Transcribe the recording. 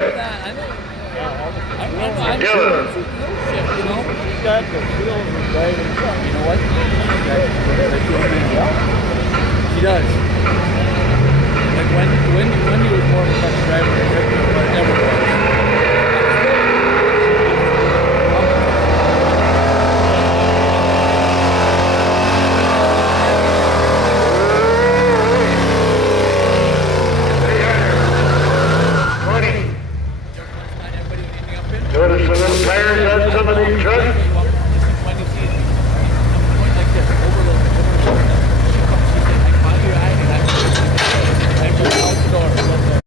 I know. I know. Dylan. You know. She's got the skills of driving truck. You know what? She does. Like when he was more of a truck driver than Rick ever was. Notice the little tires on some of these trucks?